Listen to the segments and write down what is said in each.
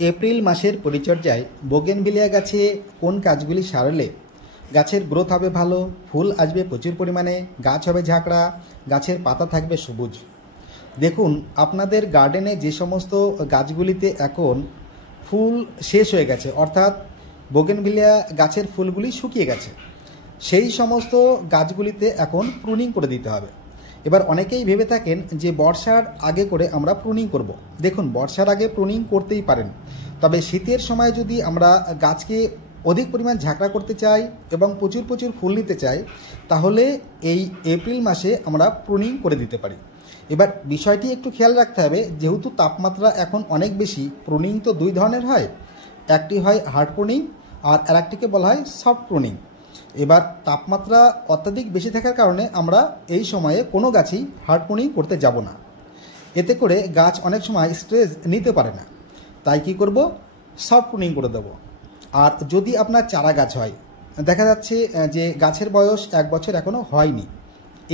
April মাসের পরিচর্যায় bougainvillea গাছে কোন কাজগুলি সারলে গাছের গ্রোথ হবে ভালো, ফুল আসবে প্রচুর পরিমাণে, গাছ হবে ঝাঁকড়া, গাছের পাতা থাকবে সবুজ। দেখুন, আপনাদের গার্ডেনে যে সমস্ত গাছগুলিতে এখন ফুল শেষ হয়ে গেছে, অর্থাৎ বোগেনভিলিয়া গাছের ফুলগুলি শুকিয়ে গেছে, সেই সমস্ত গাছগুলিতে এখন প্রুনিং করে দিতে হবে। এবার অনেকেই ভেবে থাকেন যে বর্ষার আগে করে আমরা প্রুনিং করব। দেখুন, বর্ষার আগে প্রুনিং করতেই পারেন, তবে শীতের সময় যদি আমরা গাছকে অধিক পরিমাণ ঝাঁকড়া করতে চাই এবং প্রচুর প্রচুর ফুল নিতে চাই, তাহলে এই এপ্রিল মাসে আমরা প্রুনিং করে দিতে পারি। এবার বিষয়টি একটু খেয়াল রাখতে হবে, যেহেতু তাপমাত্রা এখন অনেক বেশি, প্রুনিং তো দুই ধরনের হয়, একটি হয় হার্ড প্রুনিং আর আরেকটিকে বলা হয় সফট প্রুনিং। এবার তাপমাত্রা অত্যাধিক বেশি থাকার কারণে আমরা এই সময়ে কোনো গাছই হার্ড প্রুনিং করতে যাব না, এতে করে গাছ অনেক সময় স্ট্রেস নিতে পারে না। তাই কি করব, সফট প্রুনিং করে দেব। আর যদি আপনার চারা গাছ হয়, দেখা যাচ্ছে যে গাছের বয়স 1 বছর এখনও হয়নি,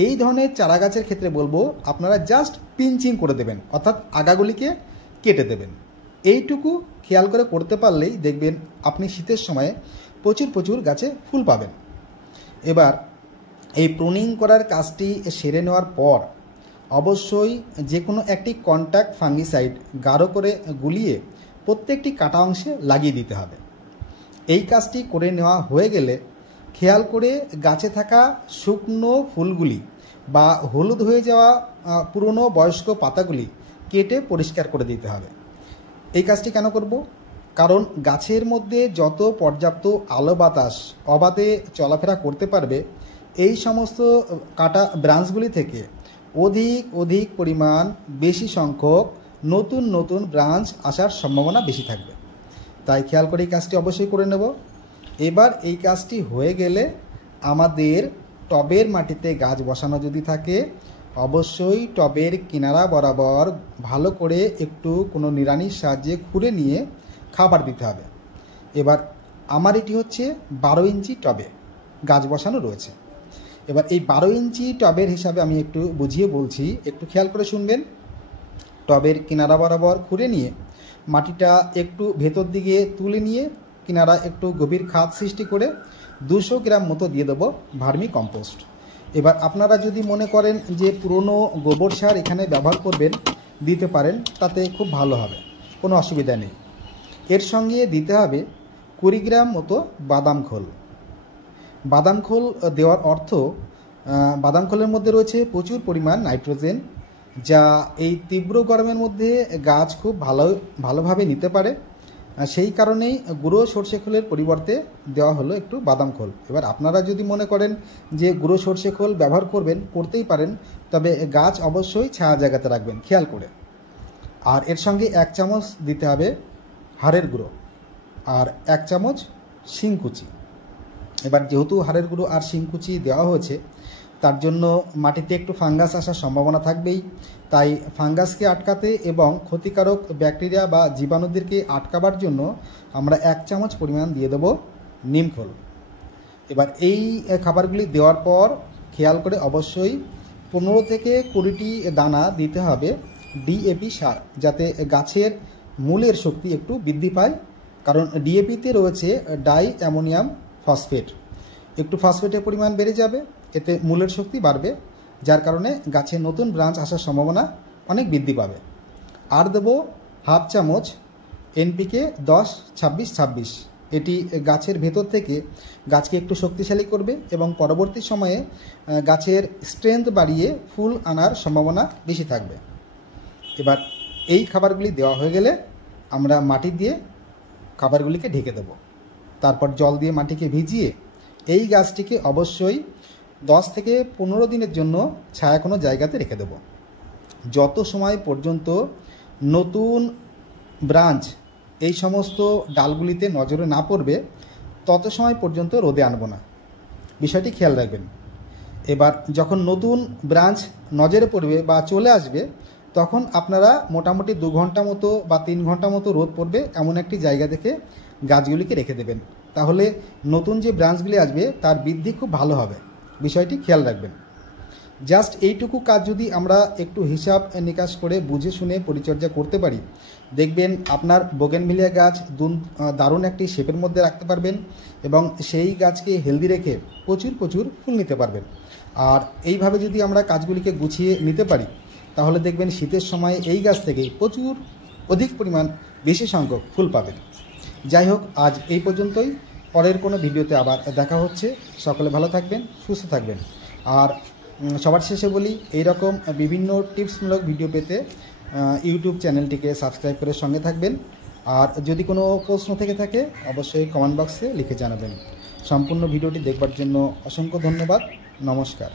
এই ধরনের চারা গাছের ক্ষেত্রে বলবো আপনারা জাস্ট পিঞ্চিং করে দেবেন, অর্থাৎ আগাগুলিকে কেটে দেবেন। এইটুকু খেয়াল করে করতে পারলেই দেখবেন আপনি শীতের সময়ে প্রচুর প্রচুর গাছে ফুল পাবেন। এবার এই প্রুনিং করার কাজটি সেরে নেওয়ার পর অবশ্যই যে কোনো একটি কন্ট্যাক্ট ফাঙ্গিসাইড গাঢ় করে গুলিয়ে প্রত্যেকটি কাটা অংশে লাগিয়ে দিতে হবে। এই কাজটি করে নেওয়া হয়ে গেলে খেয়াল করে গাছে থাকা শুকনো ফুলগুলি বা হলুদ হয়ে যাওয়া পুরনো বয়স্ক পাতাগুলি কেটে পরিষ্কার করে দিতে হবে। এই কাজটি কেন করব? কারণ গাছের মধ্যে যত পর্যাপ্ত আলো বাতাস অবাধে চলাফেরা করতে পারবে, এই সমস্ত কাটা ব্রাঞ্চগুলি থেকে অধিক পরিমাণ বেশি সংখ্যক নতুন নতুন ব্রাঞ্চ আসার সম্ভাবনা বেশি থাকবে। তাই খেয়াল করে এই কাজটি অবশ্যই করে নেব। এবার এই কাজটি হয়ে গেলে আমাদের টবের মাটিতে গাছ বসানো যদি থাকে, অবশ্যই টবের কিনারা বরাবর ভালো করে একটু কোনো নিড়ানির সাহায্যে খুঁড়ে নিয়ে খাবার দিতে হবে। এবার আমার এটি হচ্ছে 12 ইঞ্চি টবে গাছ বসানো রয়েছে। এবার এই 12 ইঞ্চি টবের হিসাবে আমি একটু বুঝিয়ে বলছি, একটু খেয়াল করে শুনবেন। টবের কিনারা বরাবর খুঁড়ে নিয়ে মাটিটা একটু ভেতর দিকে তুলে নিয়ে কিনারা একটু গভীর খাদ সৃষ্টি করে 200 গ্রাম মতো দিয়ে দেবো ভার্মি কম্পোস্ট। এবার আপনারা যদি মনে করেন যে পুরনো গোবর সার এখানে ব্যবহার করবেন, দিতে পারেন, তাতে খুব ভালো হবে, কোনো অসুবিধা নেই। এর সঙ্গে দিতে হবে 20 গ্রাম মতো বাদাম খোল। বাদাম খোল দেওয়ার অর্থ, বাদাম খোলের মধ্যে রয়েছে প্রচুর পরিমাণ নাইট্রোজেন, যা এই তীব্র গরমের মধ্যে গাছ খুব ভালোভাবে নিতে পারে। সেই কারণেই গুঁড়ো সর্ষে খোলের পরিবর্তে দেওয়া হলো একটু বাদাম খোল। এবার আপনারা যদি মনে করেন যে গুঁড়ো সর্ষে খোল ব্যবহার করবেন, করতেই পারেন, তবে গাছ অবশ্যই ছায়া জায়গাতে রাখবেন খেয়াল করে। আর এর সঙ্গে 1 চামচ দিতে হবে হাড়ের গুঁড়ো আর 1 চামচ শিংকুচি। এবার যেহেতু হাড়ের গুঁড়ো আর শিংকুচি দেওয়া হয়েছে, তার জন্য মাটিতে একটু ফাঙ্গাস আসার সম্ভাবনা থাকবেই। তাই ফাঙ্গাসকে আটকাতে এবং ক্ষতিকারক ব্যাকটেরিয়া বা জীবাণুদেরকে আটকাবার জন্য আমরা 1 চামচ পরিমাণ দিয়ে দেব নিমখোল। এবার এই খাবারগুলি দেওয়ার পর খেয়াল করে অবশ্যই 15 থেকে 20টি দানা দিতে হবে ডিএপি সার, যাতে গাছের মূলের শক্তি একটু বৃদ্ধি পায়। কারণ ডিএপিতে রয়েছে ডাই অ্যামোনিয়াম ফসফেট, একটু ফসফেটের পরিমাণ বেড়ে যাবে, এতে মূলের শক্তি বাড়বে, যার কারণে গাছে নতুন ব্রাঞ্চ আসার সম্ভাবনা অনেক বৃদ্ধি পাবে। আর দেব 1/2 চামচ এনপিকে 10-26-26। এটি গাছের ভেতর থেকে গাছকে একটু শক্তিশালী করবে এবং পরবর্তী সময়ে গাছের স্ট্রেংথ বাড়িয়ে ফুল আনার সম্ভাবনা বেশি থাকবে। এবার এই খাবারগুলি দেওয়া হয়ে গেলে আমরা মাটি দিয়ে খাবারগুলিকে ঢেকে দেব। তারপর জল দিয়ে মাটিকে ভিজিয়ে এই গাছটিকে অবশ্যই 10 থেকে 15 দিনের জন্য ছায়া কোনো জায়গাতে রেখে দেব। যত সময় পর্যন্ত নতুন ব্রাঞ্চ এই সমস্ত ডালগুলিতে নজরে না পড়বে, তত সময় পর্যন্ত রোদে আনব না, বিষয়টি খেয়াল রাখবেন। এবার যখন নতুন ব্রাঞ্চ নজরে পড়বে বা চলে আসবে, তখন আপনারা মোটামুটি 2 ঘন্টা মতো বা 3 ঘন্টা মতো রোদ পড়বে এমন একটি জায়গা থেকে গাছগুলিকে রেখে দেবেন। তাহলে নতুন যে ব্রাঞ্চগুলি আসবে তার বৃদ্ধি খুব ভালো হবে, বিষয়টি খেয়াল রাখবেন। জাস্ট এইটুকু কাজ যদি আমরা একটু হিসাব নিকাশ করে বুঝে শুনে পরিচর্যা করতে পারি, দেখবেন আপনার বোগেনভিলিয়া গাছ দারুণ একটি শেপের মধ্যে রাখতে পারবেন এবং সেই গাছকে হেলদি রেখে প্রচুর প্রচুর ফুল নিতে পারবেন। আর এইভাবে যদি আমরা কাজগুলিকে গুছিয়ে নিতে পারি তাহলে দেখবেন শীতের সময় এই গাছ থেকেই প্রচুর অধিক পরিমাণ বেশি সংখ্যক ফুল পাবেন। যাই হোক, আজ এই পর্যন্তই। পরের কোনো ভিডিওতে আবার দেখা হচ্ছে। সকলে ভালো থাকবেন, সুস্থ থাকবেন। আর সবার শেষে বলি, এইরকম বিভিন্ন টিপসমূলক ভিডিও পেতে ইউটিউব চ্যানেলটিকে সাবস্ক্রাইব করে সঙ্গে থাকবেন। আর যদি কোনো প্রশ্ন থেকে থাকে অবশ্যই কমেন্ট বক্সে লিখে জানাবেন। সম্পূর্ণ ভিডিওটি দেখবার জন্য অসংখ্য ধন্যবাদ। নমস্কার।